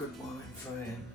good morning, friend.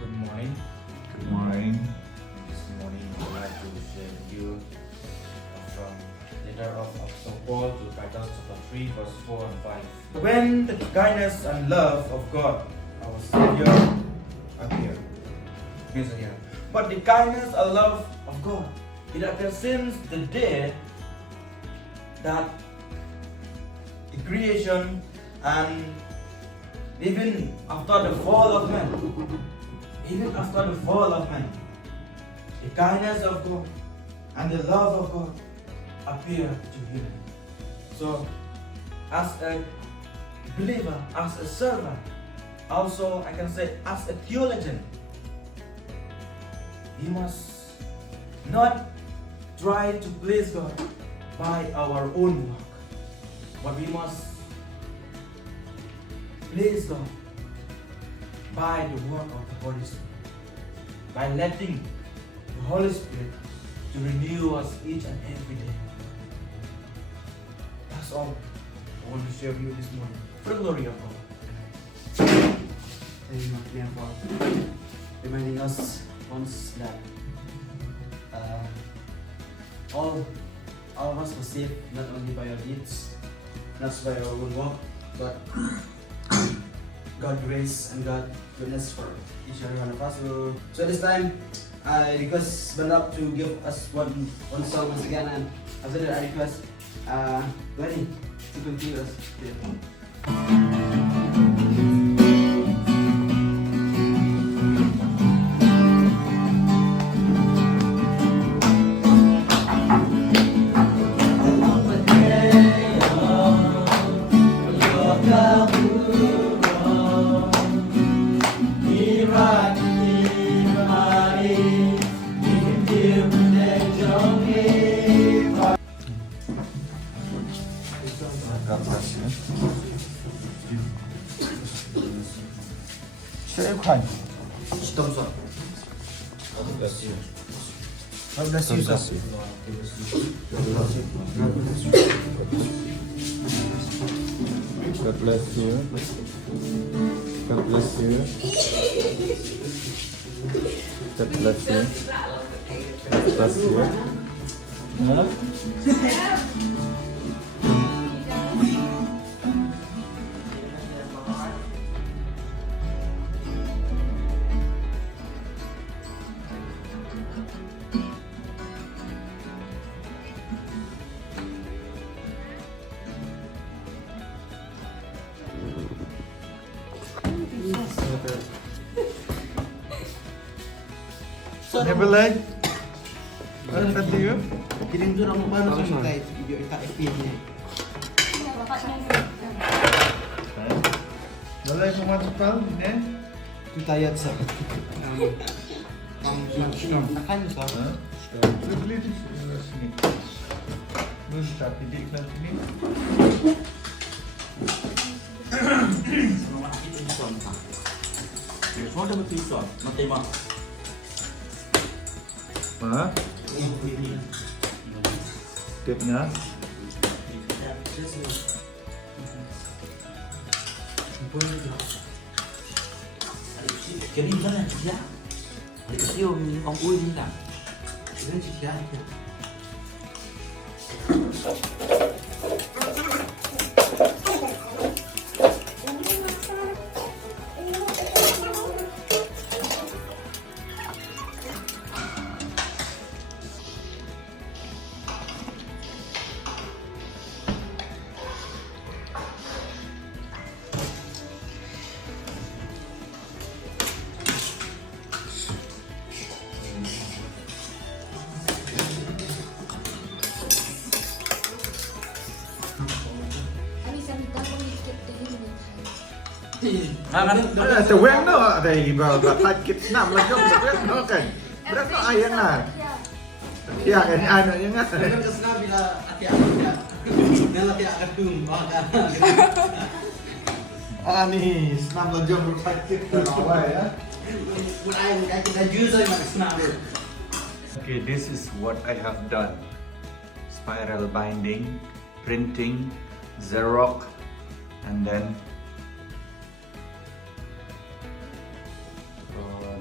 Good morning. Good morning. This morning I would like to share with you from letter of Apostle Paul to Titus chapter 3 verse 4 and 5. When the kindness and love of God, our Savior, appear. Means here. But the kindness and love of God, it appears since the day that the creation and even after the fall of man, the kindness of God and the love of God appear to him. So, as a believer, as a servant, also I can say as a theologian, we must not try to please God by our own work, but we must please God by the work of the Holy Spirit, by letting the Holy Spirit to renew us each and every day. That's all I want to share with you this morning. For the glory of God. Thank you, Makian, for reminding us once that all of us were saved not only by our deeds, not by our own work, but God's grace and God's goodness for each and every one of us. So this time, I request Pynlut to give us one song once again, and after that I request Lenny to continue us. God bless you. Share kind. Thumbs up. God bless you. God bless you, God sir. bless you. God bless you. God bless you. God bless you. God bless you. Huh? Never like. Ano na tayo? Kiling doon ang paano sa mga video ika-ipin niya. Dalay ko matupal, eh? Tutayat sa nakan sa Privilege is sini. Terus tapi dik nak sini. Ha? Tipnya? Cái đi nó là chị giá để siêu con ui đi làm đến chị giá kìa. Te weng no, tadi bawa paket enam lagi te weng no kan. Berapa ayam lah? Ya kan anak yang kan. Dengan kesana bila hati-hati ya. Dan hati-hati kedum. Ni enam lagi berpaket awal ya. Mulai kita jual mak kesana. Okay, this is what I have done. Spiral binding, printing, Xerox, and then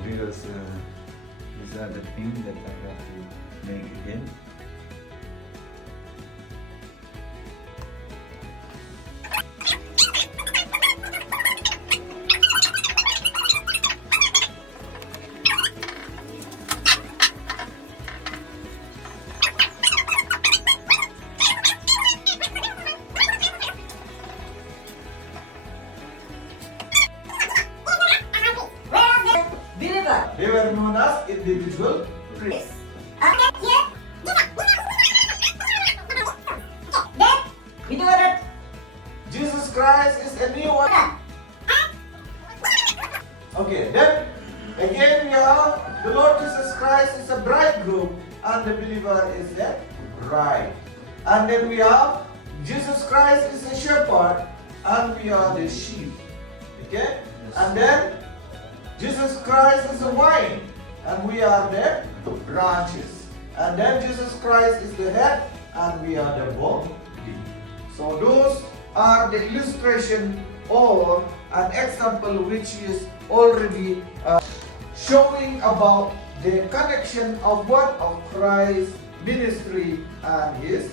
these are the things that I have to make again. Believer. They were known as individual priests. Yes. and the believer is the bride. And then we have Jesus Christ is the shepherd and we are the sheep. Okay? And then Jesus Christ is the vine and we are the branches. And then Jesus Christ is the head and we are the body. So those are the illustration or an example which is already showing about the connection of what? Of Christ's ministry and his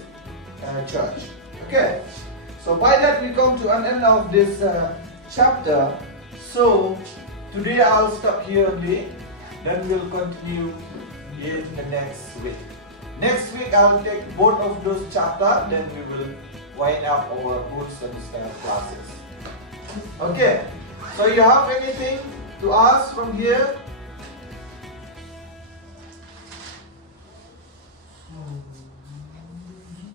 church. Okay, so by that we come to an end of this chapter. So today I'll stop here only, then we'll continue in the next week. Next week I'll take both of those chapters, then we will wind up our both semester classes. Okay, so you have anything to ask from here?